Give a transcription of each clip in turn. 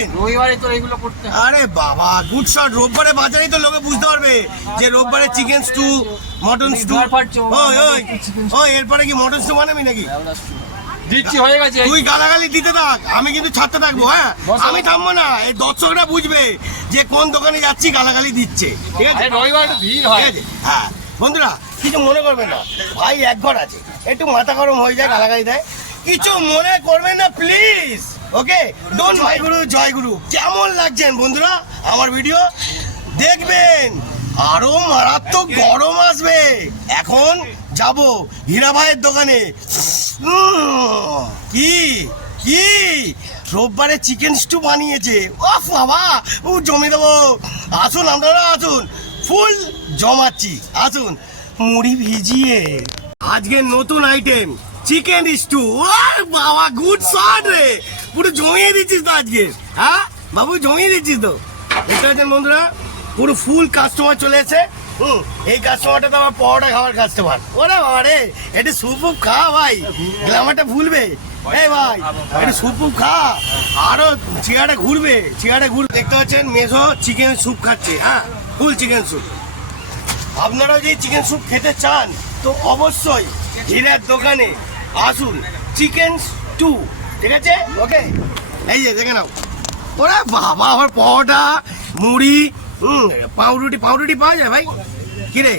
রবিবারে তো এগুলো করতে আরে বাবা গুড শট রোববারে বাজারেই তো লোকে বুঝতে পারবে যে রোববারে চিকেন স্টু মটন স্টু ঘর ফাটছে, ও ওই ওই ওই এরপরে কি মটন স্টু বানাবি নাকি? দিচ্ছি হয়ে গেছে। তুই গালাগালি দিতে থাক আমি কিন্তু ছাড়তে থাকব হ্যাঁ? আমি থামবো না এই দর্শকরা বুঝবে যে কোন দোকানে যাচ্ছি গালাগালি দিচ্ছে। ঠিক আছে? রবিবার ভিড় হয়। হ্যাঁ বন্ধুরা কিছু মনে করবেন না। ভাই এক ঘর আছে। একটু মাথা গরম হয়ে যায় গালাগালি দেয়। কিছু মনে করবেন না প্লিজ ওকে ডোন্ট জয় গুরু জয় গুরু। কেমন লাগছেন বন্ধুরা আমার ভিডিও দেখবেন আরও মারাত্মক গরম আসবে। এখন যাব হীরা ভাইয়ের দোকানে। কি? কি? রোববারে চিকেন স্টু বানিয়েছে। ও বাবা! ও জমে দেবো। আসুন আপনারা আসুন। ফুল জমাচ্ছি। আসুন। মুড়ি ভিজিয়ে। আজকের নতুন আইটেম চিকেন স্টু বাবা গুড শট রে। পুরো জমিয়ে দিচ্ছিস তো আজকে হ্যাঁ? বাবু জমিয়ে দিচ্ছিস তো। দেখতে পাচ্ছেন বন্ধুরা? পুরো ফুল কাস্টমার চলে এসে হুম। এই কাস্টমারটা তো আমার পরোটা খাওয়ার কাস্টমার ওরে বাবা রে একটু স্যুপ উপ খা ভাই। গ্লামারটা ভুলবে। এই ভাই একটু স্যুপ উপ খা। আরও চেয়ারটা ঘুরবে চেয়ারটা ঘুরবে। দেখতে পাচ্ছেন মেসো চিকেন স্যুপ খাচ্ছে হ্যাঁ? ফুল চিকেন স্যুপ আপনারা যদি চিকেন স্যুপ খেতে চান তো অবশ্যই হীরার দোকানে আসুন। চিকেন টু ঠিক আছে? ওকে এই যে দেখে নাও। ওরা বাবা আমার পরোটা মুড়ি হুম পাউরুটি পাউরুটি পাওয়া যায় ভাই? কিরে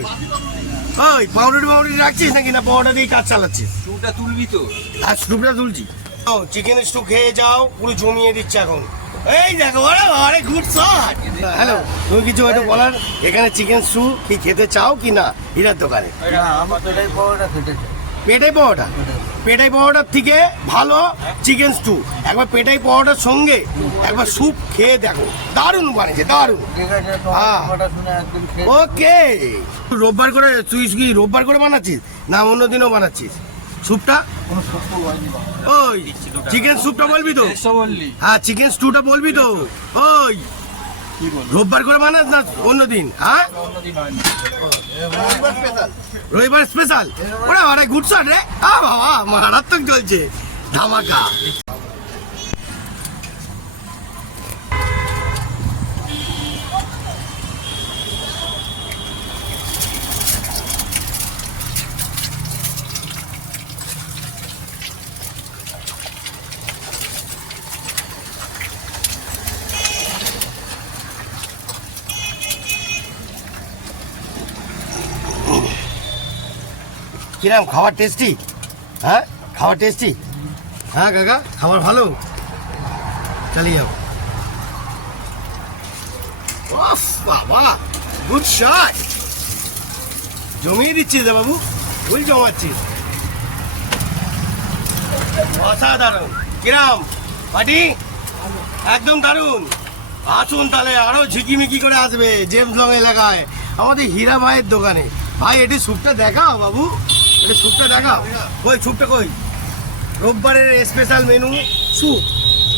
ওই পাউরুটি পাউরুটি রাখছিস নাকি? না পরোটা দিয়ে কাজ চালাচ্ছিস? চুলটা তুলবি তো। আর স্টুপটা তুলছি। ও চিকেন স্টু খেয়ে যাও পুরো জমিয়ে দিচ্ছে এখন। এই দেখো আরে আরে গুড শট হ্যালো তুমি কিছু হয়তো বলার? এখানে চিকেন স্টু কি খেতে চাও কি না? হীরার দোকানে। আমার এটাই পরোটা খেতে পেটাই পাওয়াটা পেটাই পাওয়াটার থেকে ভালো চিকেন স্টু একবার পেটাই পাওয়াটার সঙ্গে একবার স্যুপ খেয়ে দেখো। দারুণ বানিয়েছে দারুণ। হ্যাঁ। ওকে। রোববার করে তুই কি রোববার করে বানাচ্ছিস? না অন্য দিনও বানাচ্ছিস? স্যুপটা। ওই চিকেন স্যুপটা বলবি তো? হ্যাঁ চিকেন স্টুটা বলবি তো? ওই। রোববার করে বানাস না অন্য দিন হ্যাঁ? রবিবার স্পেশাল ওরা আরে গুড রে। আ বাবা, মারাত্মক চলছে ধামাকা। কিরাম খাবার টেস্টি হ্যাঁ? খাবার টেস্টি হ্যাঁ কাকা, খাবার ভালো? চালিয়ে যাও। বাবা গুড শট জমিয়ে দিচ্ছিস রে বাবু ফুল জমাচ্ছিস অসাধারণ। কিরাম পাটি একদম দারুণ। আসুন তাহলে, আরও ঝিকিমিকি করে আসবে, জেমস লং এলাকায়। আমাদের হীরা ভাইয়ের দোকানে। ভাই, এটি স্যুপটা দেখাও বাবু। এটি স্যুপটা দেখাও কই স্যুপটা কই? রোববারের স্পেশাল মেনু স্যুপ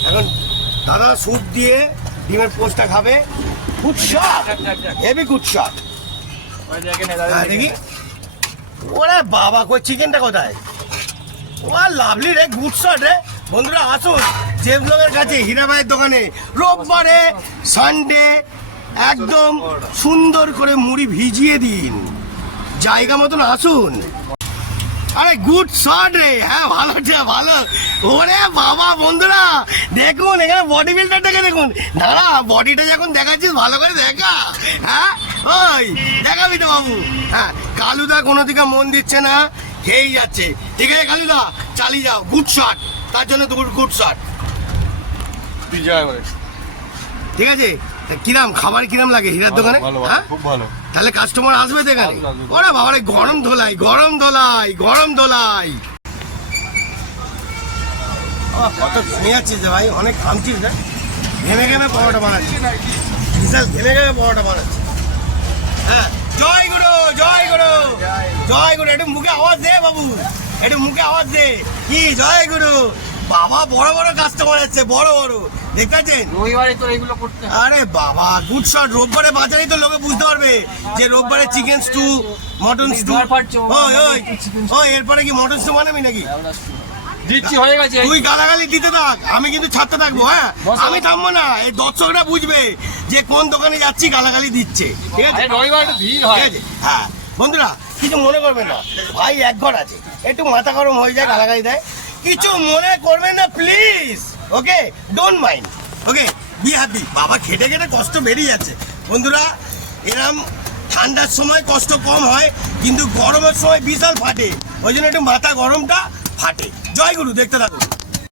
এখন দাদা স্যুপ দিয়ে ডিমের পোস্টটা খাবে। Good shot heavy good shot দেখি। ওরে বাবা কই চিকেনটা কোথায়? ও লাভলি রে গুড শট রে। বন্ধুরা আসুন লগের কাছে হীরা ভাইয়ের দোকানে। রোববারে সানডে একদম সুন্দর করে মুড়ি ভিজিয়ে দিন। জায়গা মতন আসুন। গুড শট রে। হ্যাঁ ভালো ভালো। ওরে বাবা বন্ধুরা, দেখুন, এখানে বডি বিল্ডারটাকে দেখুন। দাঁড়া বডিটা যখন দেখাচ্ছিস, ভালো করে দেখা। হ্যাঁ ওই, দেখাবি তো বাবু। হ্যাঁ কালুদা কোনো দিকে মন দিচ্ছে না, খেয়েই যাচ্ছে। ঠিক আছে, কালুদা, চালিয়ে যাও গুড শট তার জন্য তো গুড শট তুই যা করে ঠিক আছে? কিরাম খাবার কিরাম লাগে হীরার দোকানে? হ্যাঁ? খুব ভালো। তাহলে কাস্টমার আসবে তো এখানে। আসবে, আসবে। বাবা গরম ধোলাই গরম ধোলাই গরম ধোলাই। কত ঘেমে যাচ্ছিস ভাই? অনেক ঘামছিস না ঘেমে ঘেমে পরোটা বানাচ্ছি। বিশাল ঘেমে ঘেমে পরোটা বানাচ্ছি। হ্যাঁ জয় গুরু জয় গুরু। জয় গুরু একটু মুখে আওয়াজ দে বাবু। একটু মুখে আওয়াজ দে। কি? জয় গুরু। বাবা বড় বড় কাস্টমার আছে বড় বড়। দেখতে পাচ্ছেন? রবিবারে তো এগুলো করতে আরে বাবা গুড শট রোববারে বাজারেই তো লোকে বুঝতে পারবে যে রোববারে চিকেন স্টু মটন স্টু ওই ওই ওই এরপরে কি মটন স্টু বানাবি নাকি? দিচ্ছি হয়ে গেছে। তুই গালাগালি দিতে থাক আমি কিন্তু ছাড়তে থাকব হ্যাঁ? আমি থামবো না এই দর্শকরা বুঝবে যে কোন দোকানে যাচ্ছি গালাগালি দিচ্ছে। ঠিক আছে? রবিবার ভিড় হয়। হ্যাঁ বন্ধুরা কিছু মনে করবে না। ভাই এক ঘর আছে। একটু মাথা গরম হয়ে যায় গালাগালি দেয়। কিছু মনে করবেন না please okay don't mind okay be happy বাবা খেটে খেটে কষ্ট বেরিয়ে যাচ্ছে। বন্ধুরা, এরম ঠান্ডার সময় কষ্ট কম হয়, কিন্তু গরমের সময় বিশাল ফাটে। ওই জন্য একটু মাথা গরমটা ফাটে। জয় গুরু, দেখতে থাকুন।